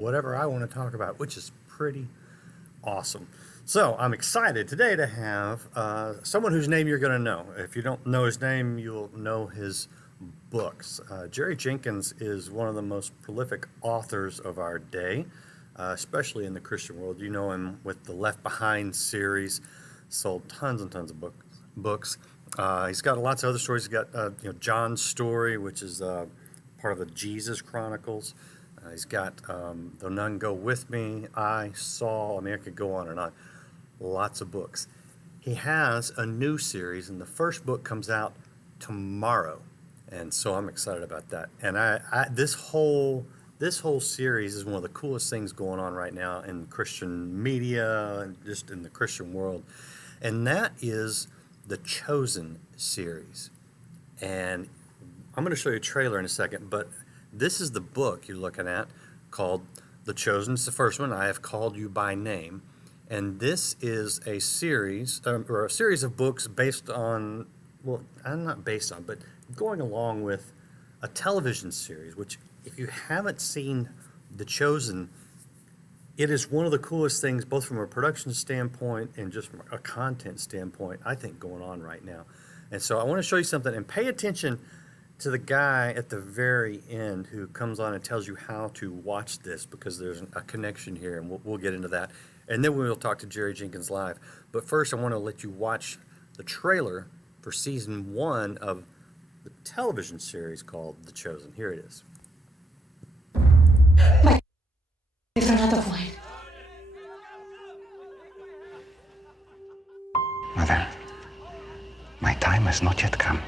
whatever I want to talk about, which is pretty awesome. So I'm excited today to have someone whose name you're going to know. If you don't know his name, you'll know his books. Jerry Jenkins is one of the most prolific authors of our day, especially in the Christian world. You know him with the Left Behind series, sold tons and tons of books. He's got lots of other stories. He's got John's story, which is part of the Jesus Chronicles. He's got Though None Go With Me, I could go on and on. Lots of books. He has a new series, and the first book comes out tomorrow, and so I'm excited about that. And this whole series is one of the coolest things going on right now in Christian media and just in the Christian world, and that is the Chosen series. And I'm going to show you a trailer in a second, but this is the book you're looking at called The Chosen. It's the first one, I Have Called You By Name. And this is a series, or a series of books based on, well, not based on, but going along with a television series, which if you haven't seen The Chosen, it is one of the coolest things, both from a production standpoint and just from a content standpoint, I think, going on right now. And so I want to show you something, and pay attention to the guy at the very end who comes on and tells you how to watch this, because there's a connection here, and we'll get into that. And then we'll talk to Jerry Jenkins live. But first, I want to let you watch the trailer for season 1 of the television series called The Chosen. Here it is. They've run out of wine. Mother, my time has not yet come.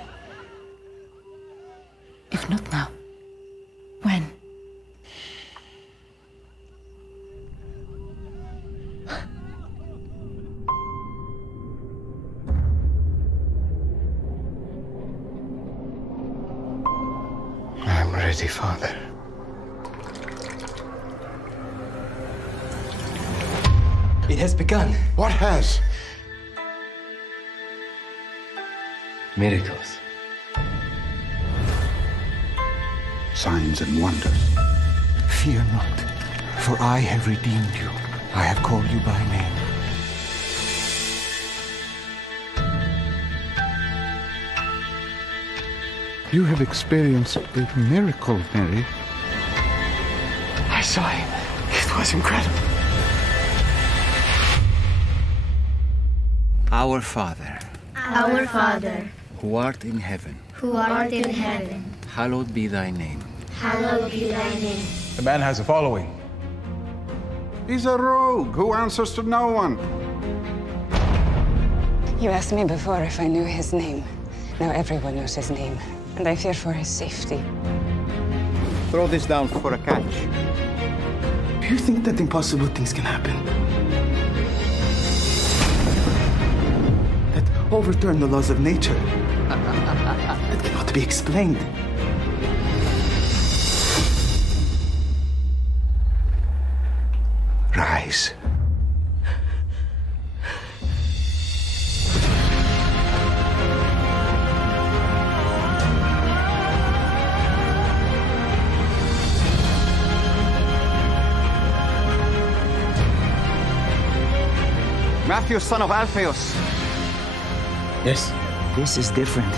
If not now, when? I'm ready, Father. It has begun. What has? Miracles. Signs and wonders. Fear not, for I have redeemed you. I have called you by name. You have experienced a miracle, Mary. I saw him. It was incredible. Our Father, Our Father, who art in heaven, who art in heaven, hallowed be thy name. hallowed be thy name. The man has a following. He's a rogue who answers to no one. You asked me before if I knew his name. Now everyone knows his name, and I fear for his safety. Throw this down for a catch. Do you think that impossible things can happen? That overturn the laws of nature? That cannot be explained. Rise. Matthew, son of Alphaeus. Yes. This is different.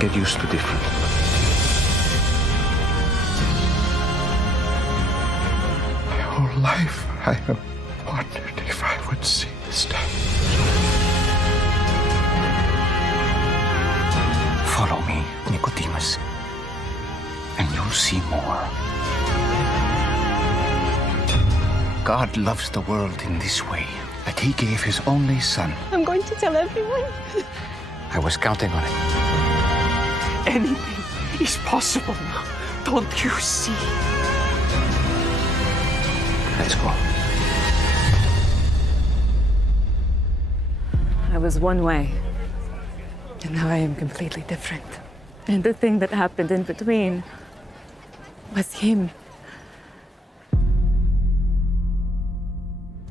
Get used to different. My whole life, I have wondered if I would see this day. Follow me, Nicodemus, and you'll see more. God loves the world in this way, that he gave his only son. I'm going to tell everyone. I was counting on it. Anything is possible now. Don't you see? Let's go. I was one way, and now I am completely different. And the thing that happened in between was him.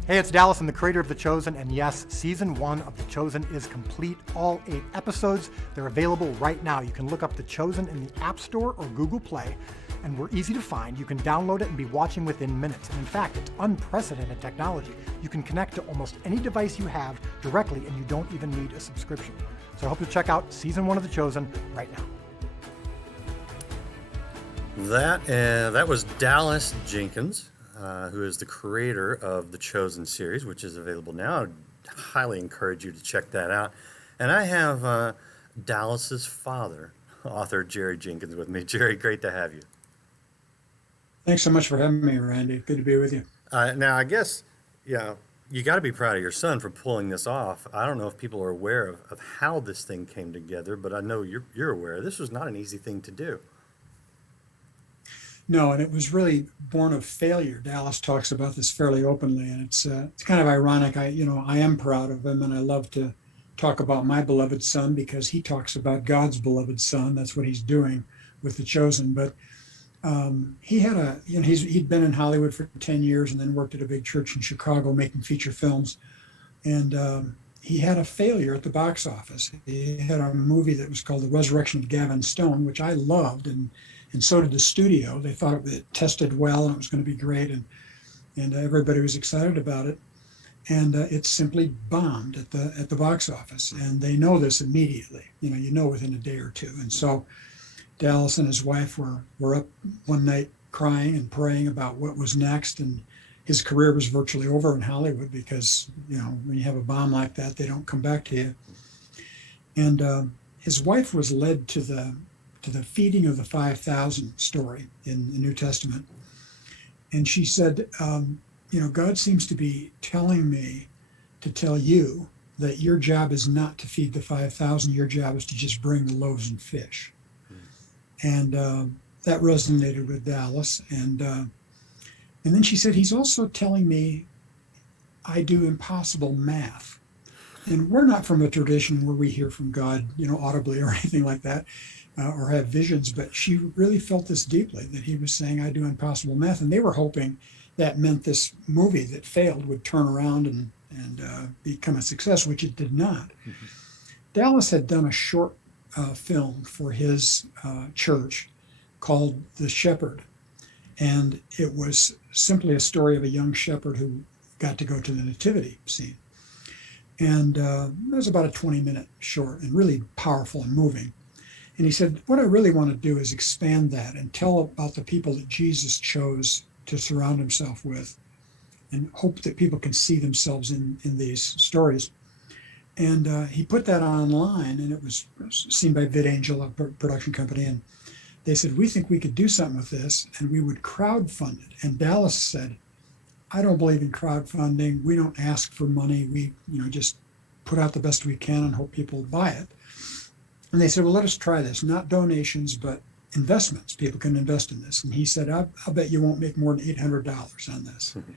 Hey, it's Dallas. I'm the creator of The Chosen, and yes, season 1 of The Chosen is complete. All 8 episodes, they're available right now. You can look up The Chosen in the App Store or Google Play. and we're easy to find. You can download it and be watching within minutes. And in fact, it's unprecedented technology. You can connect to almost any device you have directly, and you don't even need a subscription. So I hope you'll check out season 1 of The Chosen right now. That was Dallas Jenkins, who is the creator of the Chosen series, which is available now. I'd highly encourage you to check that out. And I have Dallas's father, author Jerry Jenkins, with me. Jerry, great to have you. Thanks so much for having me, Randy. Good to be with you. Now, I guess, you got to be proud of your son for pulling this off. I don't know if people are aware of how this thing came together, but I know you're aware. This was not an easy thing to do. No, and it was really born of failure. Dallas talks about this fairly openly, and it's kind of ironic. I am proud of him, and I love to talk about my beloved son because he talks about God's beloved son. That's what he's doing with The Chosen. But he had he'd been in Hollywood for 10 years and then worked at a big church in Chicago making feature films. And he had a failure at the box office. He had a movie that was called The Resurrection of Gavin Stone, which I loved, and so did the studio. They thought it tested well and it was going to be great, and everybody was excited about it. And it simply bombed at the box office, and they know this immediately. You know within a day or two. And so Dallas and his wife were up one night crying and praying about what was next, and his career was virtually over in Hollywood because when you have a bomb like that, they don't come back to you. And his wife was led to the feeding of the 5,000 story in the New Testament, and she said, God seems to be telling me to tell you that your job is not to feed the 5,000. Your job is to just bring the loaves and fish. And that resonated with Dallas. And then she said, he's also telling me I do impossible math. And we're not from a tradition where we hear from God, audibly or anything like that, or have visions. But she really felt this deeply, that he was saying, I do impossible math. And they were hoping that meant this movie that failed would turn around and become a success, which it did not. Mm-hmm. Dallas had done a short film for his church called The Shepherd. And it was simply a story of a young shepherd who got to go to the nativity scene. And it was about a 20-minute short and really powerful and moving. And he said, what I really want to do is expand that and tell about the people that Jesus chose to surround himself with, and hope that people can see themselves in these stories. And he put that online, and it was seen by VidAngel, a production company, and they said, we think we could do something with this, and we would crowdfund it. And Dallas said, I don't believe in crowdfunding. We don't ask for money. We just put out the best we can and hope people buy it. And they said, well, let us try this, not donations, but investments. People can invest in this. And he said, I'll bet you won't make more than $800 on this. Mm-hmm.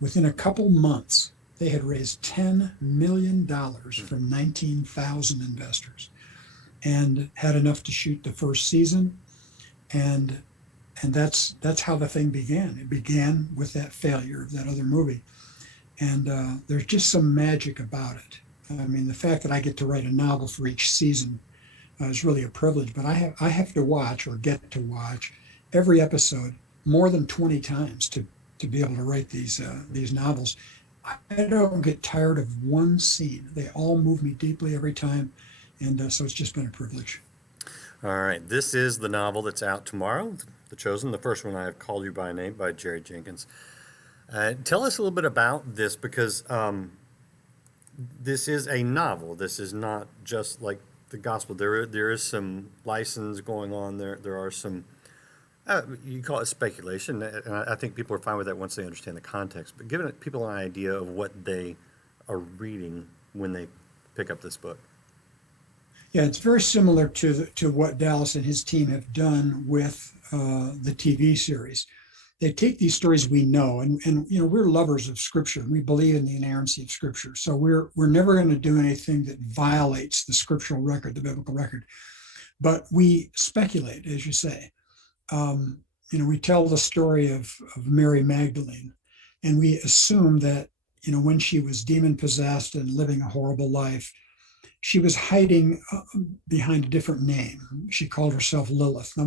Within a couple months, they had raised $10 million from 19,000 investors and had enough to shoot the first season. And that's how the thing began. It began with that failure of that other movie. And there's just some magic about it. I mean, the fact that I get to write a novel for each season is really a privilege, but I have to watch, or get to watch, every episode more than 20 times to be able to write these novels. I don't get tired of one scene. They all move me deeply every time, and so it's just been a privilege. All right, this is the novel that's out tomorrow, The Chosen, the first one I have called you by name, by Jerry Jenkins. Tell us a little bit about this, because this is a novel. This is not just like the gospel. There is some license going on there. There are some, you call it speculation, and I think people are fine with that once they understand the context. But giving people an idea of what they are reading when they pick up this book. Yeah, it's very similar to what Dallas and his team have done with the TV series. They take these stories we know, and we're lovers of Scripture, and we believe in the inerrancy of Scripture. So we're never going to do anything that violates the scriptural record, the biblical record. But we speculate, as you say. We tell the story of Mary Magdalene, and we assume that when she was demon possessed and living a horrible life, she was hiding behind a different name. She called herself Lilith. Now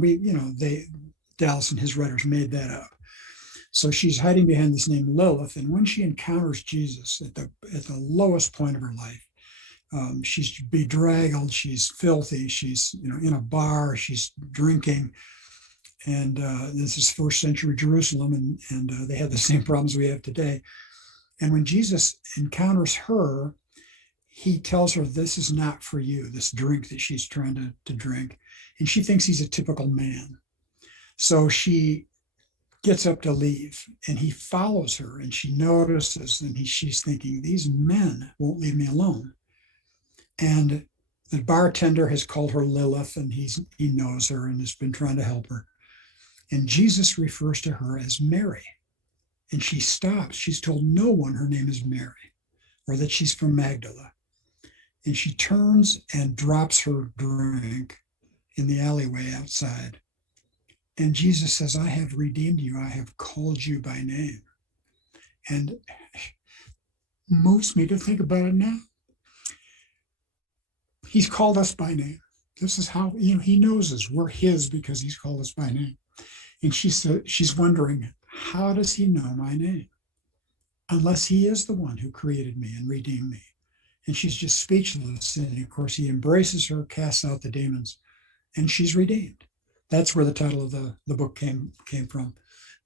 Dallas and his writers made that up. So she's hiding behind this name Lilith, and when she encounters Jesus at the lowest point of her life, she's bedraggled, she's filthy, she's in a bar, she's drinking, and this is first century Jerusalem, and they had the same problems we have today. And when Jesus encounters her, he tells her, this is not for you, this drink that she's trying to drink. And she thinks he's a typical man. So she gets up to leave, and he follows her, and she notices, and she's thinking, these men won't leave me alone. And the bartender has called her Lilith, and he knows her and has been trying to help her. And Jesus refers to her as Mary. And she stops. She's told no one her name is Mary or that she's from Magdala. And she turns and drops her drink in the alleyway outside. And Jesus says, I have redeemed you. I have called you by name. And it moves me to think about it now. He's called us by name. This is how, he knows us. We're his because he's called us by name. And she's wondering, how does he know my name? Unless he is the one who created me and redeemed me. And she's just speechless. And of course, he embraces her, casts out the demons, and she's redeemed. That's where the title of the book came from.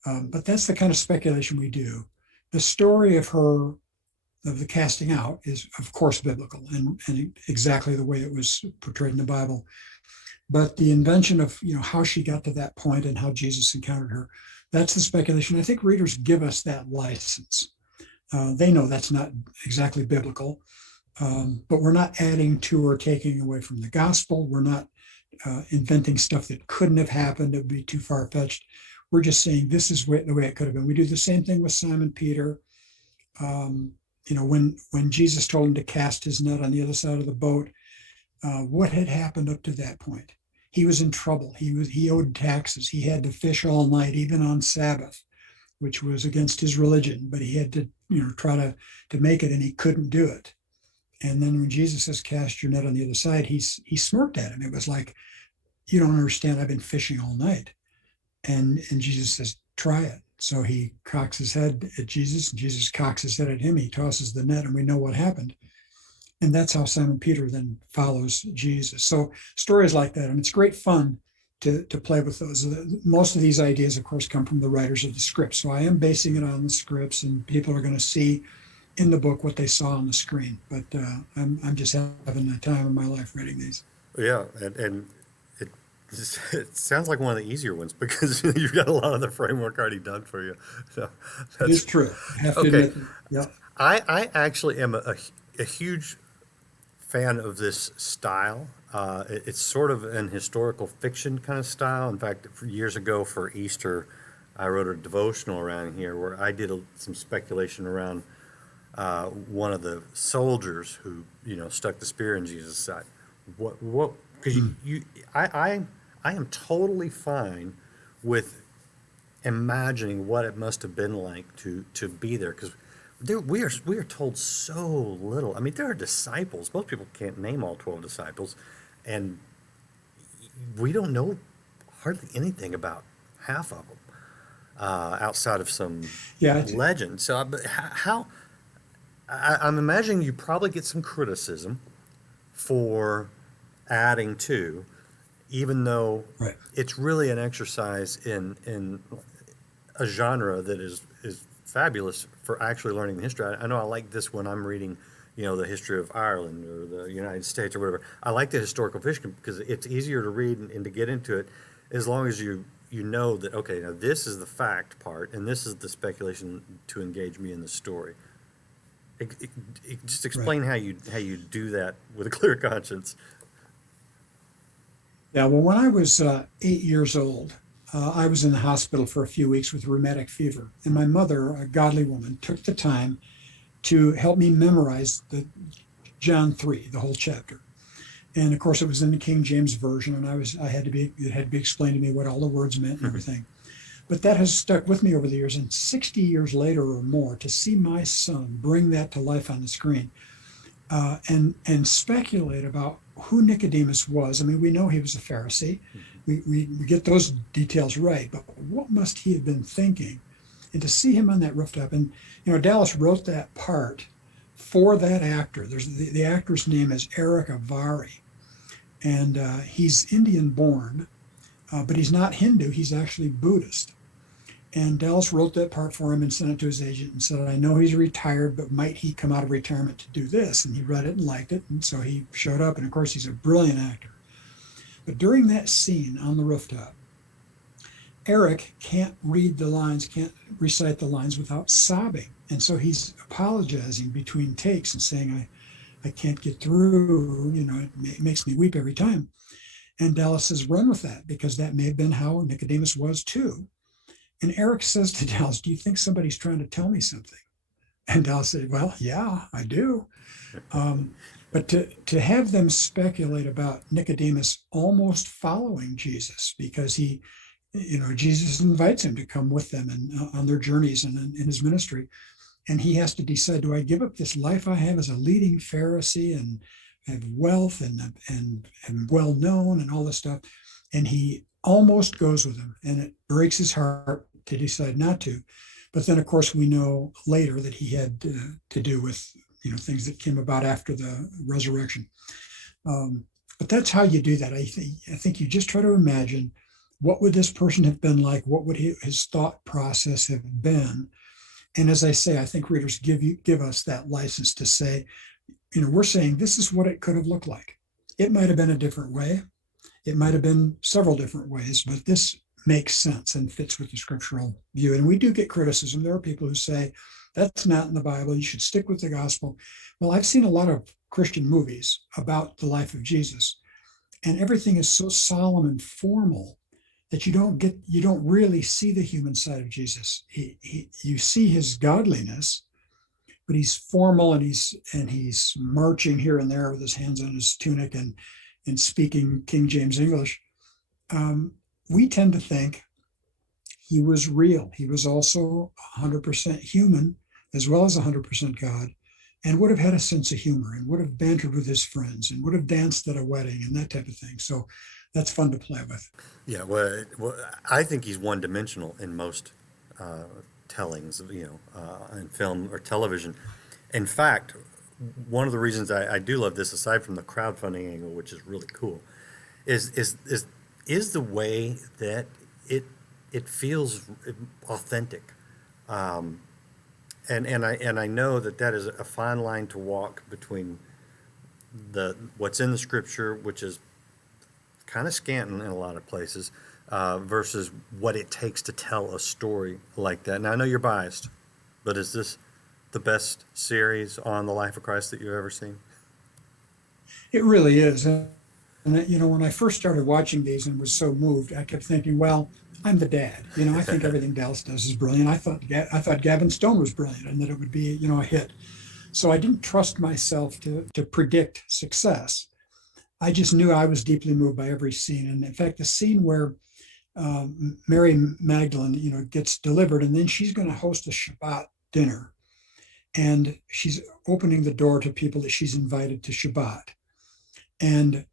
But that's the kind of speculation we do. The story of the casting out is, of course, biblical and exactly the way it was portrayed in the Bible. But the invention of how she got to that point and how Jesus encountered her, that's the speculation. I think readers give us that license. They know that's not exactly biblical, but we're not adding to or taking away from the gospel. We're not inventing stuff that couldn't have happened. It would be too far-fetched. We're just saying this is the way it could have been. We do the same thing with Simon Peter. When Jesus told him to cast his net on the other side of the boat, what had happened up to that point? He was in trouble. He owed taxes. He had to fish all night, even on Sabbath, which was against his religion. But he had to, try to make it, and he couldn't do it. And then when Jesus says, "Cast your net on the other side," he smirked at him. It was like, "You don't understand. I've been fishing all night." And Jesus says, "Try it." So he cocks his head at Jesus, and Jesus cocks his head at him. He tosses the net, and we know what happened. And that's how Simon Peter then follows Jesus. So stories like that, and it's great fun to play with those. Most of these ideas, of course, come from the writers of the scripts. So I am basing it on the scripts, and people are going to see in the book what they saw on the screen. But I'm just having the time of my life reading these. Yeah, and it sounds like one of the easier ones because you've got a lot of the framework already done for you. So it is true. I have to admit, yeah. I actually am a huge fan of this style. It's sort of an historical fiction kind of style. In fact, years ago for Easter, I wrote a devotional around here where I did some speculation around one of the soldiers who stuck the spear in Jesus' side. What? Because I am totally fine with imagining what it must have been like to be there, because we are told so little. I mean, there are disciples. Most people can't name all 12 disciples, and we don't know hardly anything about half of them outside of some legend. So, I'm imagining you probably get some criticism for adding to, even though it's really an exercise in a genre that is fabulous for actually learning the history. I know I like this when I'm reading, the history of Ireland or the United States or whatever. I like the historical fiction because it's easier to read and to get into it as long as you know that, okay, now this is the fact part and this is the speculation to engage me in the story. Just explain how you do that with a clear conscience. Yeah, well, when I was 8 years old, I was in the hospital for a few weeks with rheumatic fever. And my mother, a godly woman, took the time to help me memorize the John 3, the whole chapter. And of course, it was in the King James Version, and it had to be explained to me what all the words meant and everything. But that has stuck with me over the years. And 60 years later or more, to see my son bring that to life on the screen and speculate about who Nicodemus was. I mean, we know he was a Pharisee. we get those details right, but what must he have been thinking? And to see him on that rooftop, and Dallas wrote that part for that actor. There's the actor's name is Eric Avari, and he's Indian born, but he's not Hindu. He's actually Buddhist. And Dallas wrote that part for him and sent it to his agent and said, I know he's retired, but might he come out of retirement to do this? And he read it and liked it. And so he showed up. And of course, he's a brilliant actor. But during that scene on the rooftop, Eric can't read the lines, can't recite the lines without sobbing. And so he's apologizing between takes and saying, I can't get through, it makes me weep every time. And Dallas says, run with that, because that may have been how Nicodemus was too. And Eric says to Dallas, do you think somebody's trying to tell me something? And Dallas said, well, yeah, I do. But to have them speculate about Nicodemus almost following Jesus, because Jesus invites him to come with them and on their journeys and in his ministry. And he has to decide, do I give up this life I have as a leading Pharisee and have wealth and well known and all this stuff? And he almost goes with him, and it breaks his heart to decide not to. But then, of course, we know later that he had to do with things that came about after the resurrection. But that's how you do that. I think you just try to imagine, what would this person have been like? What would his thought process have been? And as I say, I think readers give us that license to say, we're saying this is what it could have looked like. It might have been a different way. It might have been several different ways, but this makes sense and fits with the scriptural view. And we do get criticism. There are people who say, that's not in the Bible. You should stick with the gospel. Well, I've seen a lot of Christian movies about the life of Jesus, and everything is so solemn and formal that you don't really see the human side of Jesus. You see his godliness, but he's formal, and he's marching here and there with his hands on his tunic and speaking King James English. We tend to think he was real. He was also 100% human as well as 100% God, and would have had a sense of humor and would have bantered with his friends and would have danced at a wedding and that type of thing. So that's fun to play with. Yeah, well I think he's one-dimensional in most tellings, in film or television. In fact, one of the reasons I do love this, aside from the crowdfunding angle, which is really cool, is the way that it feels authentic, and I know that is a fine line to walk between what's in the scripture, which is kind of scant in a lot of places, versus what it takes to tell a story like that. Now I know you're biased, but is this the best series on the life of Christ that you've ever seen? It really is. And when I first started watching these and was so moved, I kept thinking, well, I'm the dad. I think everything Dallas does is brilliant. I thought Gavin Stone was brilliant and that it would be, a hit. So I didn't trust myself to predict success. I just knew I was deeply moved by every scene. And in fact, the scene where Mary Magdalene, gets delivered, and then she's going to host a Shabbat dinner, and she's opening the door to people that she's invited to Shabbat. And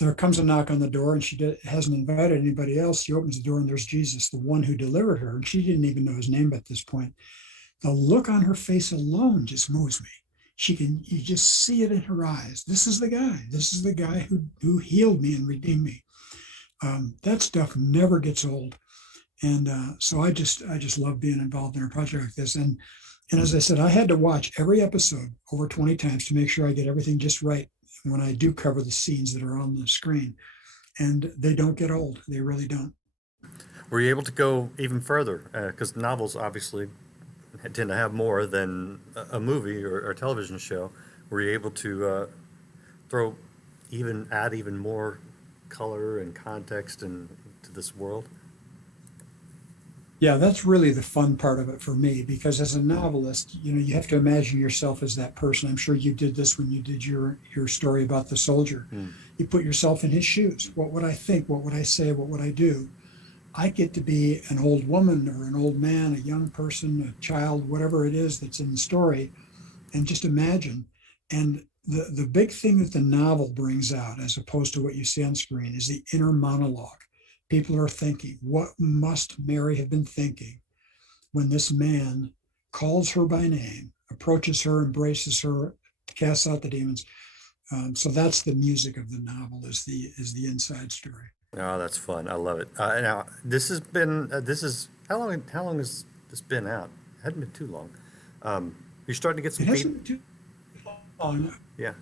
there comes a knock on the door, and she hasn't invited anybody else. She opens the door, and there's Jesus, the one who delivered her. And she didn't even know his name at this point. The look on her face alone just moves me. You just see it in her eyes. This is the guy. This is the guy who healed me and redeemed me. That stuff never gets old. And so I just love being involved in a project like this. And as I said, I had to watch every episode over 20 times to make sure I get everything just right when I do cover the scenes that are on the screen. And they don't get old. They really don't. Were you able to go even further? Because novels obviously tend to have more than a movie or a television show. Were you able to add even more color and context to this world? Yeah, that's really the fun part of it for me, because as a novelist, you have to imagine yourself as that person. I'm sure you did this when you did your story about the soldier. You put yourself in his shoes. What would I think? What would I say? What would I do? I get to be an old woman or an old man, a young person, a child, whatever it is that's in the story, and just imagine. And the big thing that the novel brings out, as opposed to what you see on screen, is the inner monologue. People are thinking, what must Mary have been thinking when this man calls her by name, approaches her, embraces her, casts out the demons? So that's the music of the novel, is the inside story. Oh, that's fun. I love it. Now, this has been, how long has this been out? It hadn't been too long. You're starting to get some It hasn't feedback. been too long. Yeah.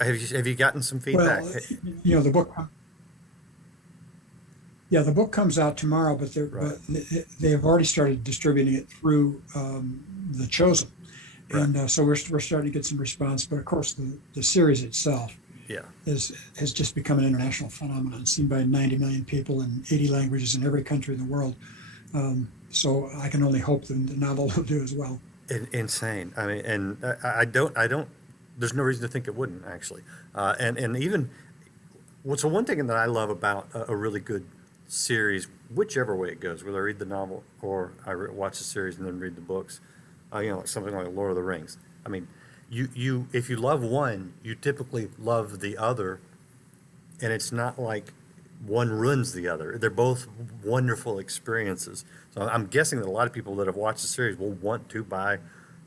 Have you gotten some feedback? Well, the book. Yeah, the book comes out tomorrow, but they have already started distributing it through The Chosen, and so we're starting to get some response. But of course, the series itself, Yeah. has just become an international phenomenon, seen by 90 million people in 80 languages in every country in the world. So I can only hope that the novel will do as well. Insane. I mean, and I don't. There's no reason to think it wouldn't actually. And even what's one thing that I love about a really good series, whichever way it goes, whether I read the novel or I watch the series and then read the books, like something like Lord of the Rings. I mean, you if you love one, you typically love the other, and it's not like one ruins the other. They're both wonderful experiences. So I'm guessing that a lot of people that have watched the series will want to buy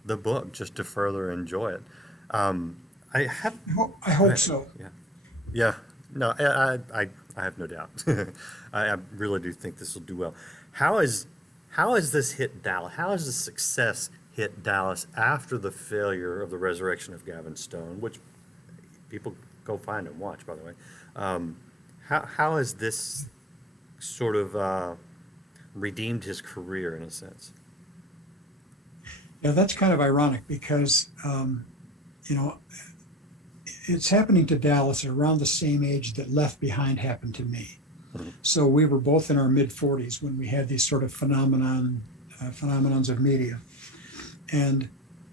the book just to further enjoy it. I hope so. Yeah. Yeah. No, I have no doubt. I really do think this will do well. How has this hit Dallas? How has the success hit Dallas after the failure of the resurrection of Gavin Stone, which people go find and watch, by the way? How has this sort of redeemed his career in a sense? Yeah, that's kind of ironic because, it's happening to Dallas around the same age that Left Behind happened to me. Mm-hmm. So we were both in our mid-40s when we had these sort of phenomenons of media. And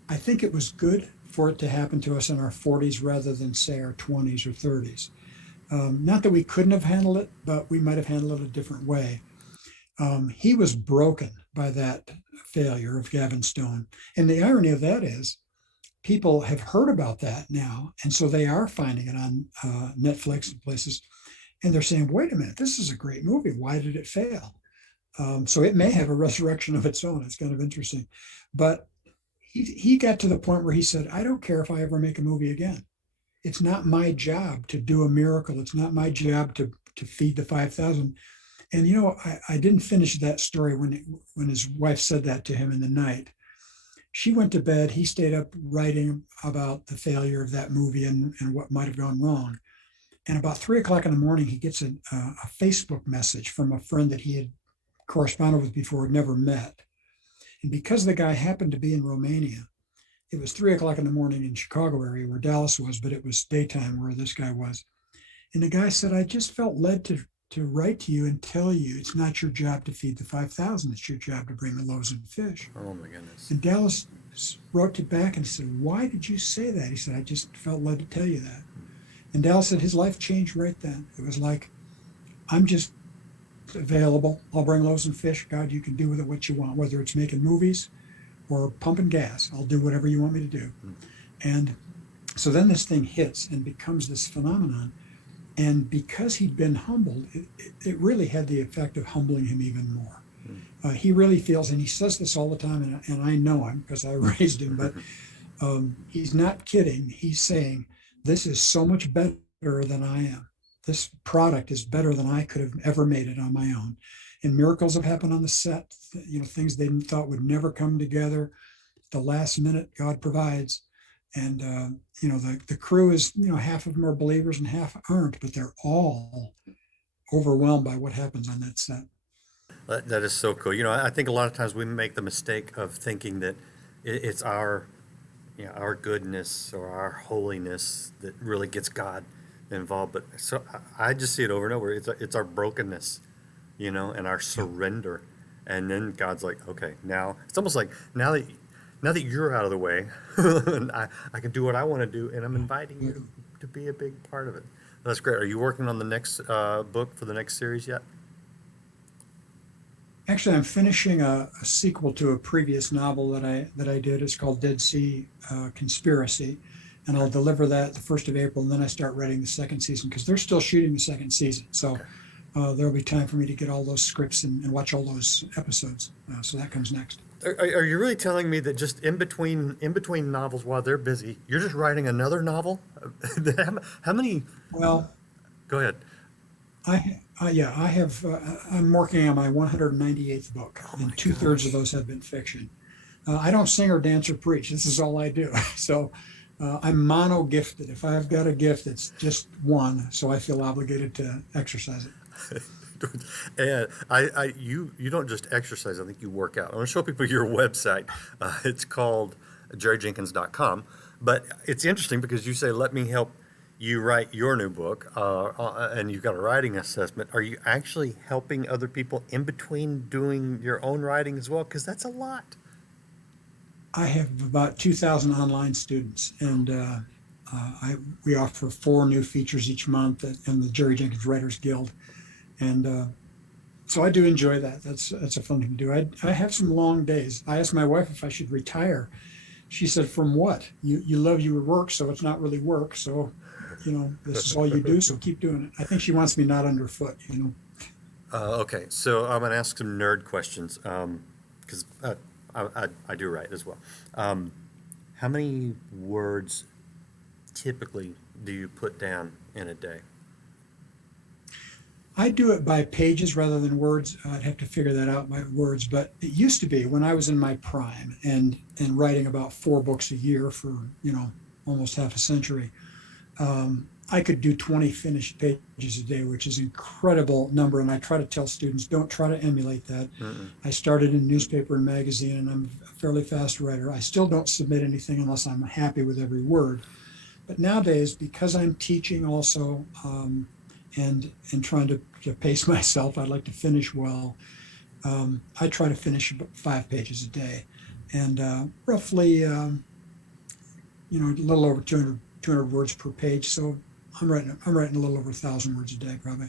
I think it was good for it to happen to us in our 40s rather than, say, our 20s or 30s. Not that we couldn't have handled it, but we might have handled it a different way. He was broken by that failure of Gavin Stone. And the irony of that is people have heard about that now. And so they are finding it on Netflix and places. And they're saying, wait a minute, this is a great movie. Why did it fail? So it may have a resurrection of its own. It's kind of interesting. But he got to the point where he said, I don't care if I ever make a movie again. It's not my job to do a miracle. It's not my job to feed the 5,000. And, I didn't finish that story when his wife said that to him in the night. She went to bed. He stayed up writing about the failure of that movie and what might have gone wrong. And about 3:00 in the morning, he gets a Facebook message from a friend that he had corresponded with before, had never met. And because the guy happened to be in Romania, it was 3:00 in the morning in Chicago area where Dallas was, but it was daytime where this guy was. And the guy said, I just felt led to write to you and tell you it's not your job to feed the 5,000. It's your job to bring the loaves and fish. Oh my goodness. And Dallas wrote it back and said, why did you say that? He said, I just felt led to tell you that. And Dallas said his life changed right then. It was like, I'm just available. I'll bring loaves and fish. God, you can do with it what you want, whether it's making movies or pumping gas. I'll do whatever you want me to do. And so then this thing hits and becomes this phenomenon. And because he'd been humbled, it really had the effect of humbling him even more. He really feels, and he says this all the time, and I know him because I raised him, but he's not kidding. He's saying, this is so much better than I am. This product is better than I could have ever made it on my own. And miracles have happened on the set, things they thought would never come together. At the last minute, God provides. And, the crew is, half of them are believers and half aren't, but they're all overwhelmed by what happens on that set. That is so cool. I think a lot of times we make the mistake of thinking that it's our goodness or our holiness that really gets God involved. But so I just see it over and over. It's our brokenness, and our surrender. And then God's like, okay, now it's almost like now that you're out of the way, and I can do what I want to do, and I'm inviting you to be a big part of it. That's great. Are you working on the next book for the next series yet? Actually, I'm finishing a sequel to a previous novel that I did. It's called Dead Sea Conspiracy, and I'll deliver that the 1st of April, and then I start writing the second season because they're still shooting the second season. So there'll be time for me to get all those scripts and watch all those episodes. So that comes next. Are you really telling me that just in between novels while they're busy, you're just writing another novel? How many? Well, go ahead. I have. I'm working on my 198th book, and 2/3 of those have been fiction. I don't sing or dance or preach. This is all I do. So I'm mono gifted. If I've got a gift, it's just one. So I feel obligated to exercise it. And you don't just exercise. I think you work out. I want to show people your website. It's called jerryjenkins.com. But it's interesting because you say, let me help you write your new book, and you've got a writing assessment. Are you actually helping other people in between doing your own writing as well? Because that's a lot. I have about 2,000 online students, and we offer 4 new features each month in the Jerry Jenkins Writers Guild. And so I do enjoy that. That's a fun thing to do. I have some long days. I asked my wife if I should retire. She said, from what? You love your work, so it's not really work. So, this is all you do, so keep doing it. I think she wants me not underfoot, Okay, so I'm going to ask some nerd questions because I do write as well. How many words typically do you put down in a day? I do it by pages rather than words. I'd have to figure that out by words, but it used to be when I was in my prime and writing about 4 books a year for, almost half a century. I could do 20 finished pages a day, which is an incredible number. And I try to tell students, don't try to emulate that. I started in newspaper and magazine, and I'm a fairly fast writer. I still don't submit anything unless I'm happy with every word. But nowadays, because I'm teaching also, and trying to pace myself, I'd like to finish well. I try to finish about 5 pages a day, and roughly, a little over 200 words per page. So I'm writing a little over 1,000 words a day, probably.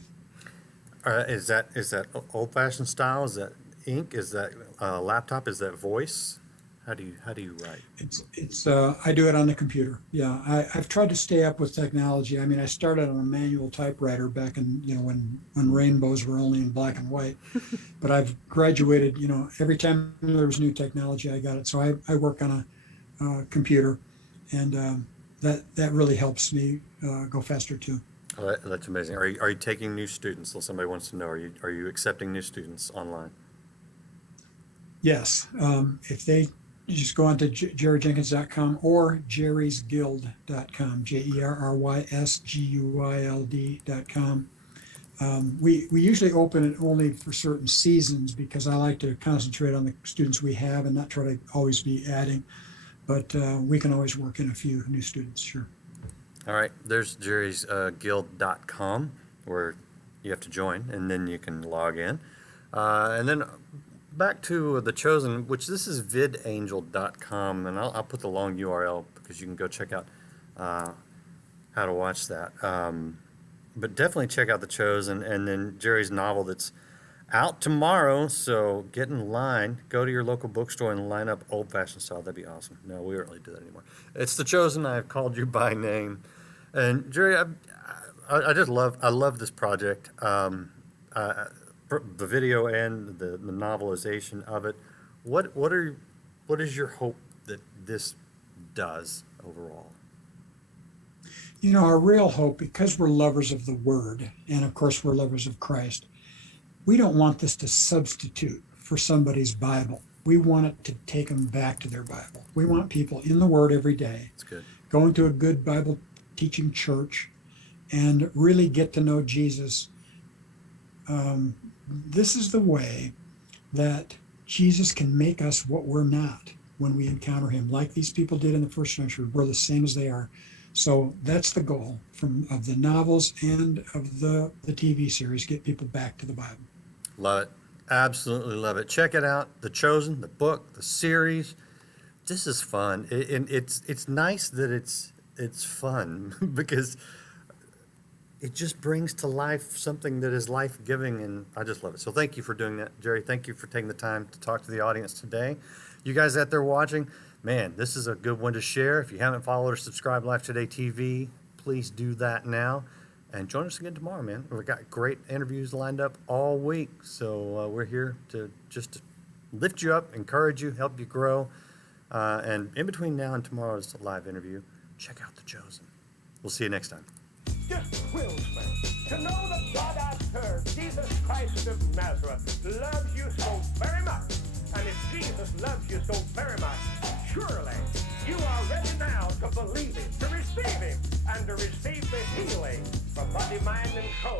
Is that old-fashioned style? Is that ink? Is that laptop? Is that voice? How do you write? It's I do it on the computer. Yeah, I've tried to stay up with technology. I mean, I started on a manual typewriter back in when rainbows were only in black and white. But I've graduated. Every time there was new technology, I got it. So I work on a computer, and that really helps me go faster too. Oh, that's amazing. Are you taking new students? So somebody wants to know. Are you accepting new students online? Yes, if they just go on to jerryjenkins.com or jerrysguild.com, jerrysguild.com. We usually open it only for certain seasons because I like to concentrate on the students we have and not try to always be adding. But we can always work in a few new students, sure. All right, there's jerrysguild.com where you have to join, and then you can log in. And then back to The Chosen, which this is vidangel.com, and I'll put the long URL because you can go check out how to watch that. But definitely check out The Chosen, and then Jerry's novel that's out tomorrow, so get in line. Go to your local bookstore and line up old-fashioned style. That'd be awesome. No, we don't really do that anymore. It's The Chosen. I've called you by name. And Jerry, I love this project. The video and the novelization of it. What is your hope that this does overall? Our real hope, because we're lovers of the Word, and of course we're lovers of Christ, we don't want this to substitute for somebody's Bible. We want it to take them back to their Bible. We want people in the Word every day, that's good, going to a good Bible teaching church, and really get to know Jesus. This is the way that Jesus can make us what we're not when we encounter him, like these people did in the first century. We're the same as they are. So that's the goal of the novels and of the TV series, get people back to the Bible. Love it. Absolutely love it. Check it out. The Chosen, the book, the series. This is fun. It's nice that it's fun because it just brings to life something that is life-giving, and I just love it. So thank you for doing that, Jerry. Thank you for taking the time to talk to the audience today. You guys out there watching, Man, this is a good one to share. If you haven't followed or subscribed to Life Today TV, please do that now. And join us again tomorrow, man. We've got great interviews lined up all week. So we're here to just lift you up, encourage you, help you grow. And in between now and tomorrow's live interview, check out The Chosen. We'll see you next time. Just wills me to know that God our served, Jesus Christ of Nazareth, loves you so very much. And if Jesus loves you so very much, surely you are ready now to believe Him, to receive Him, and to receive the healing for body, mind, and soul.